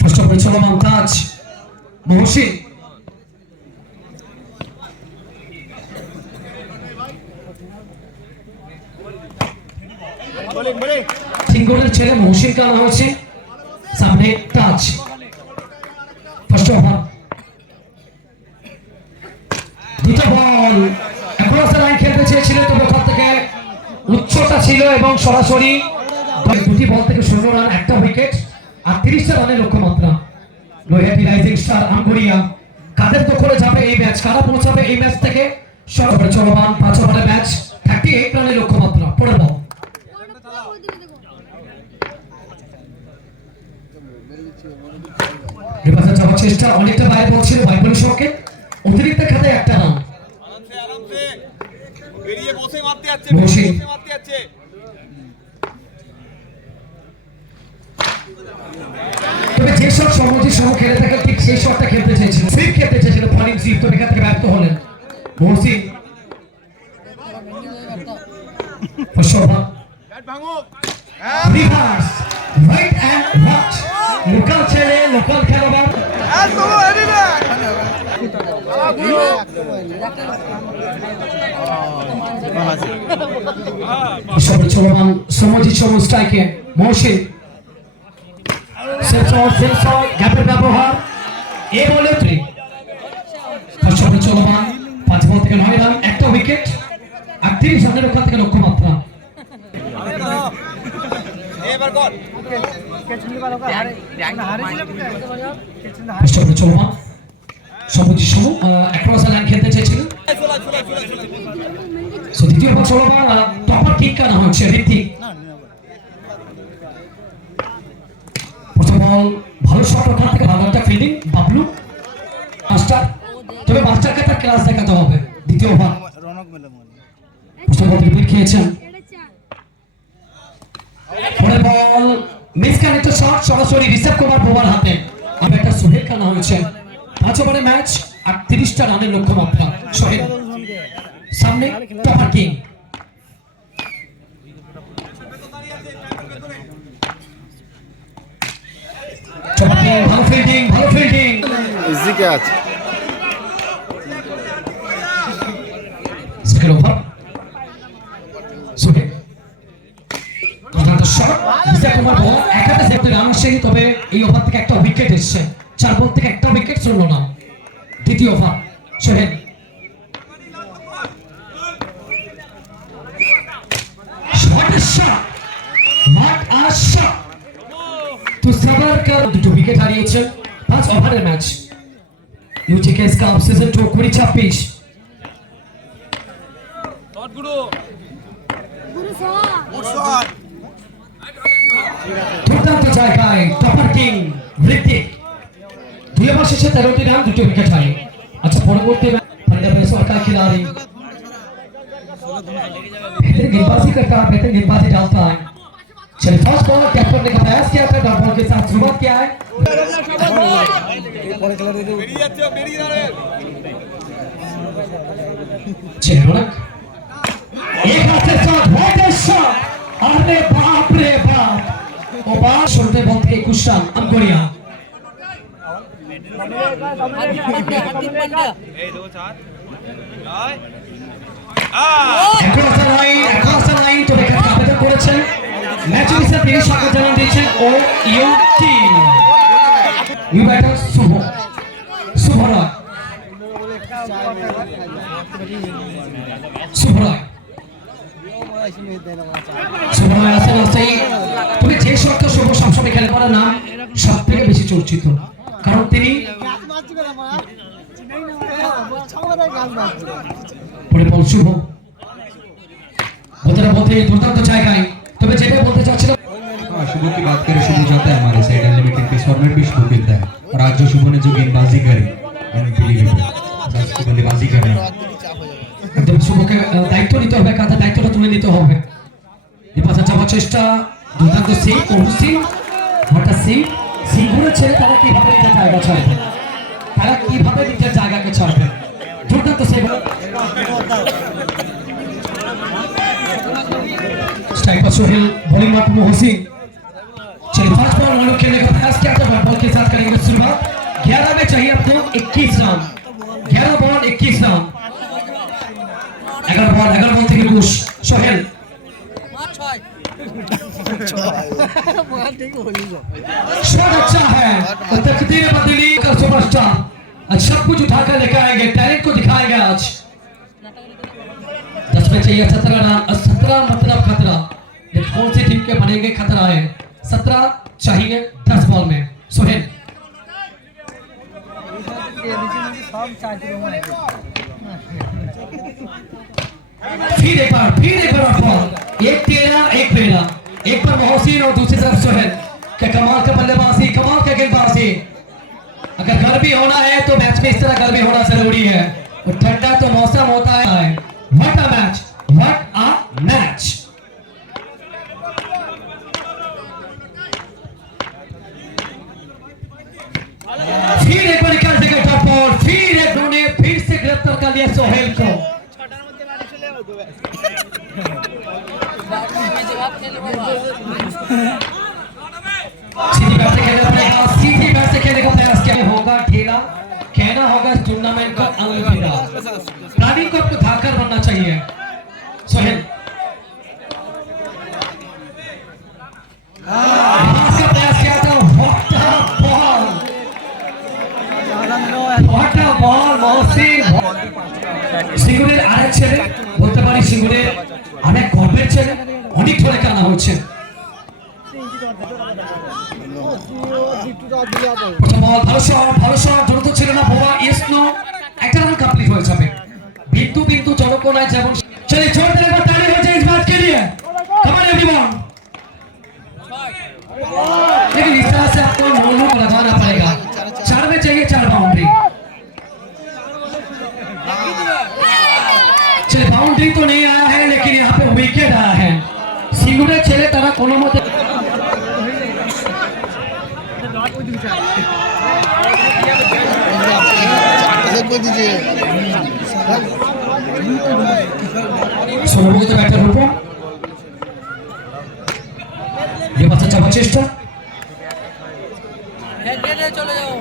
First ওভারে চলমান তাজ মহসিন সিঙ্গলের ছেলে মহসিন কে আনা হয়েছে, সামনে তাজ। ফার্স্ট ওভার, দুটো বল অ্যাক্রস দ্য লাইন খেলতে চেয়েছিলেন, তবে ওখান থেকে উচ্চতা ছিল এবং সরাসরি দুটি বল থেকে 16 রান, একটা উইকেট আর 30টা রানের লক্ষ্যমাত্রা। নৈহাটি রাইজিং স্টার আমগড়িয়া কাদের দখলে যাবে এই ম্যাচ, কারা পৌঁছাবে এই ম্যাচ থেকে? সর্বোচ্চ চলমান 5 ওভারের ম্যাচ, 38 রানের লক্ষ্যমাত্রা। পরের বল, রিভার্সে যাওয়ার চেষ্টা, অনেকটা বাইরে বলছিল বাইবলের সঙ্গে, অতিরিক্ত খাতে একটা রান। বেরিয়ে বসে মারতে যাচ্ছে, মহসিন মারতে যাচ্ছে। তবে যে শট সমজির সহ খেলে থাকে ঠিক সেই শটটা খেলতে চেয়েছিল, সুইপ খেলতে চেয়েছিল, ফলিং সুইপ, তো এখান থেকে ব্যর্থ হলেন Mohsin. Reverse right and right, local ছেলে লোকাল খেলোয়াড়, চলমান সমজিৎ সমন স্ট্রাইকে মহসিন গ্যাপের ব্যবহার, এ বলে 3। চলমান 5 বল থেকে 9 রান, একটা উইকেট, 38 রানের ওখান থেকে লক্ষ্যমাত্রা। চলমান সমজিৎ সমন অ্যাক্রস দ্য লাইন খেলতে চেয়েছিল, দ্বিতীয় বল চলমান টপার কিক কানা হচ্ছে ঋত্বিক। বল ভালো শট, ওখান থেকে ভালো একটা ফিল্ডিং বাবলু মাস্টার, তবে মাস্টারকে তার ক্লাস দেখাতে হবে। দ্বিতীয় ওভার, উইকেট খেয়েছেন। পরের বল মিসকানেক্টেড শট, সরাসরি রিসেভ করার বোমার হাতে, আর একটা সোহেল কানা হয়েছে। 5 ওভারের ম্যাচ, 38টা রানের লক্ষ্যমাত্রা। সোহেল সামনে টপার কিং, ভালো ফিল্ডিং, ভালো fielding, easy catch. Second over সুহে দুর্দান্ত শট, বিশাল কুমার বল, একাতে সেভে রান সেই, তবে এই ওভার থেকে একটা উইকেট এসেছে, 4 বল থেকে একটা উইকেট চলল না। দ্বিতীয় over Sohel, shot shot not a shot, তো সাবারকার দুটো উইকেট হারিয়েছেন 5 ওভারের ম্যাচ। ইউটিকেএস cup season 2 2026। দুর্দান্ত জায়গায় টপার কিং ঋত্বিক, 2 ওভার শেষে 13টি রান, 2টি উইকেট হারিয়ে। আচ্ছা, পরবর্তী पंजाब सरकार खिलाड़ी बेहतरीन गेंदबाजी करता है, बेहतरीन गेंदबाजी डालता है। चलिए फर्स्ट बॉल कैप्टन ने प्रयास किया था, डॉट बॉल के साथ शुरुआत किया है। एक हाथ से शॉट, व्हाट अ शॉट, अरे बाप रे बाप, वो बात छोटे बॉल के कुछ रन अंकुरिया across the line তো দেখে কাপটা করেছেন ম্যাচ অফিসার তিনি স্বাগত জানান দিয়েছেন ও ইউটি নিউ ব্যাটার শুভ শুভরায় শুভরায় শুভরায় আসেন সেই তুমি যে শটটা শুভ সবসময় খেলে পারে না সব থেকে বেশি চর্চিত, কারণ তিনি পরে বল শুভ বলতে বলতে দুর্দান্ত জায়গায়, তবে যেটা বলতে চাচ্ছিলাম शुभ की बात करें, शुभ जाता है हमारे साइड अनलिमिटेड के फॉर्मेट भी शुभ खेलता है, और आज जो शुभ ने जो गेंदबाजी करी बल्लेबाजी कर रहे हैं, একদম শুভকে দায়িত্ব নিতে হবে, কাঁধে দায়িত্বটা তুলে নিতে হবে। এই পাশে যাওয়ার চেষ্টা, দুর্দান্ত সিং কৌশিক হঠাৎ সিং সিংগুলো ছেড়ে তারা কিভাবে নিজের জায়গা ছাড়বে, তারা কিভাবে নিজের জায়গাকে ছাড়বে, দুর্দান্ত save. Striker Sohel, bowling Mahmud Hossain, 11 में चाहिए आपको 21 रन, 11 बॉल 21 रन, 11 बॉल থেকে 20। সোহেল शॉट अच्छा है, तकदीर बदली का सुपरस्टार आज सब कुछ उठाकर लेकर आएंगे, टैलेंट को दिखाएंगे आज। 10 में चाहिए 17 रन, 17 मतलब खतरा। ये कौन सी टीम के बनेंगे खतरा है? 17 चाहिए 10 बॉल में। सोहेल फिर एक बार बॉल, एक तेरा एक मेरा, एक पर मोहसिन और दूसरी तरफ सोहेल। क्या कमाल का बल्लेबाजी, कमाल का गेंदबाजी। अगर गर्मी होना है तो मैच में इस तरह गर्मी होना जरूरी है, और ठंडा तो मौसम होता है। What a match, what a match. फिर एक बार निकाल देगा टॉप बॉल, फिर एक ने फिर से गिरफ्तार कर लिया सोहेल को। सीधी बैट से खेलने का प्रयास क्या होगा? ढीला कहना होगा इस टूर्नामेंट का अलविदा। प्लानिंग को आपको धाकर बनना चाहिए। सोहेल का प्रयास किया था। What a ball Mohsin. সিঙ্গুরের আরেক ছেলে বলতে পারি, সিঙ্গুরের অনেক গর্বের ছেলে, অনেক ধরে কানা হচ্ছে। ভালো শট দ্রুত ছিল না বোবা। ইয়েস নো, একটা রান কমপ্লিট হয়ে যাবে। বিন্দু জনকোনায় যেমন চলে छोड़ देने का ताली हो जाए इस बात के लिए। Come on everyone. लेकिन इस तरह से आपको मोनू को लगाना पड़ेगा। 4 में चाहिए 4 बाउंड्री। चलिए बाउंड्री तो नहीं आया है, लेकिन यहाँ पे विकेट आया है। सिंगुरे ছেলে তারা কোনো মতে সর্বগত ব্যাটার উপর ये বাচ্চা চাপার চেষ্টা। চলে যাও